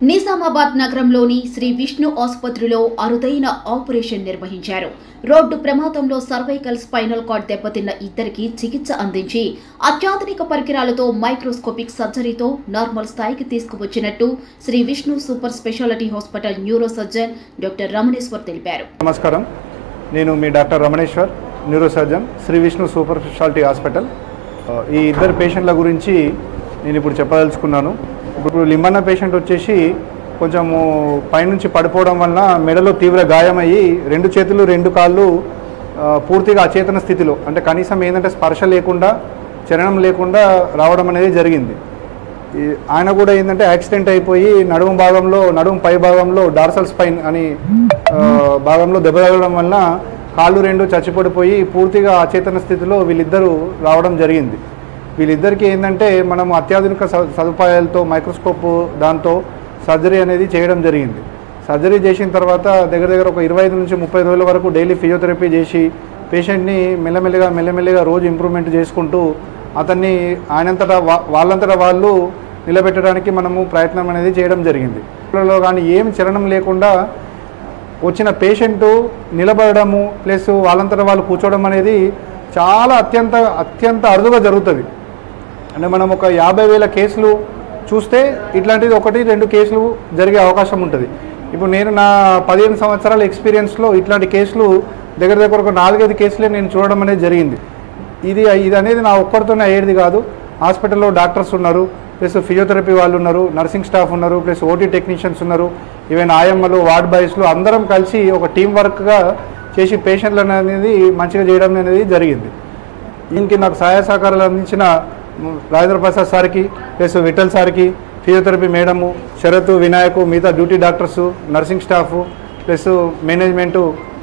నిజామాబాద్ నగరంలోని శ్రీ విష్ణు ఆసుపత్రిలో అరుదైన ఆపరేషన్ నిర్వహించారు. రోడ్డు ప్రమాదంలో సర్వైకల్ స్పైనల్ కార్డ్ దెబ్బతిన్న ఇద్దరికి చికిత్స అందించి అత్యాధునిక పరికరాలతో మైక్రోస్కోపిక్ సర్జరీతో నార్మల్ స్థాయికి తీసుకువచ్చినట్టు Shri Vishnu super speciality hospital neuro surgeon doctor Ramaneshwar తెలిపారు. నమస్కారం, నేను మీ doctor Ramaneshwar, neuro surgeon, Shri Vishnu super speciality hospital. ఈ ఇద్దరు పేషెంట్ల గురించి నేను ఇప్పుడు చెప్పదలుచుకున్నాను. ఇప్పుడు లింబన్న పేషెంట్ వచ్చేసి కొంచెము పైనుంచి పడిపోవడం వలన మెడలో తీవ్ర గాయమయ్యి రెండు చేతులు రెండు కాళ్ళు పూర్తిగా అచేతన స్థితిలో, అంటే కనీసం ఏంటంటే స్పర్శ లేకుండా చలనం లేకుండా రావడం అనేది జరిగింది. ఆయన కూడా ఏంటంటే యాక్సిడెంట్ అయిపోయి నడుము పై భాగంలో డార్సల్ స్పైన్ అని భాగంలో దెబ్బ తగలడం వలన కాళ్ళు రెండు చచ్చిపడిపోయి పూర్తిగా అచేతన స్థితిలో వీళ్ళిద్దరూ రావడం జరిగింది. వీళ్ళిద్దరికీ ఏంటంటే మనం అత్యాధునిక సదుపాయాలతో మైక్రోస్కోప్ దాంతో సర్జరీ అనేది చేయడం జరిగింది. సర్జరీ చేసిన తర్వాత దగ్గర ఒక 25 నుంచి 30 రోజుల వరకు డైలీ ఫిజియోథెరపీ చేసి పేషెంట్ని మెల్లమెల్లిగా రోజు ఇంప్రూవ్మెంట్ చేసుకుంటూ అతన్ని వాళ్ళంతటా వాళ్ళు నిలబెట్టడానికి మనము ప్రయత్నం అనేది చేయడం జరిగింది. కానీ ఏమి చలనం లేకుండా వచ్చిన పేషెంటు నిలబడము ప్లస్ వాళ్ళంతటా వాళ్ళు కూర్చోవడం అనేది చాలా అత్యంత అరుదుగా జరుగుతుంది. అంటే మనం ఒక 50,000 కేసులు చూస్తే ఇట్లాంటిది 1-2 కేసులు జరిగే అవకాశం ఉంటుంది. ఇప్పుడు నేను నా 15 సంవత్సరాల ఎక్స్పీరియన్స్లో ఇట్లాంటి కేసులు దగ్గర ఒక 4-5 కేసులే నేను చూడడం అనేది జరిగింది. ఇది అనేది నా ఒక్కరితోనే అయ్యేది కాదు. హాస్పిటల్లో డాక్టర్స్ ఉన్నారు, ప్లస్ ఫిజియోథెరపీ వాళ్ళు ఉన్నారు, నర్సింగ్ స్టాఫ్ ఉన్నారు, ప్లస్ ఓటీ టెక్నీషియన్స్ ఉన్నారు, ఈవెన్ ఆయమ్మలు, వార్డ్ బాయ్స్లు అందరం కలిసి ఒక టీం వర్క్గా చేసి పేషెంట్లను అనేది మంచిగా చేయడం అనేది జరిగింది. దీనికి నాకు సహాయ సహకారాలు అందించిన రాజేంద్ర ప్రసాద్ సార్కి, ప్లస్ విఠల్ సార్కి, ఫిజియోథెరపీ మేడము, శరత్, వినాయకు, మిగతా duty doctors, nursing staff plus management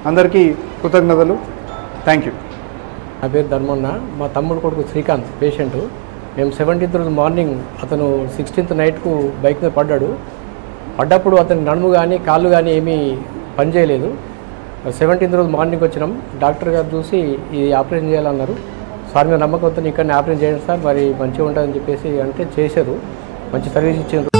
అందరికీ కృతజ్ఞతలు. Thank you. నా పేరు ధర్మన్న. మా తమ్ముడు కొడుకు శ్రీకాంత్ పేషెంటు. మేము 17th రోజు మార్నింగ్ అతను 16th నైట్కు బైక్ మీద పడ్డప్పుడు అతని నడుము కానీ కాళ్ళు కానీ ఏమీ పనిచేయలేదు. 17th రోజు మార్నింగ్ వచ్చినాం. డాక్టర్ గారు చూసి ఇది ఆపరేషన్ చేయాలన్నారు. సార్ మీద నమ్మకంతో ఇక్కడనే ఆపరేషన్ చేయండి సార్, మరి మంచిగా ఉంటుందని చెప్పేసి అంటే చేశారు. మంచి సర్వీస్ ఇచ్చారు.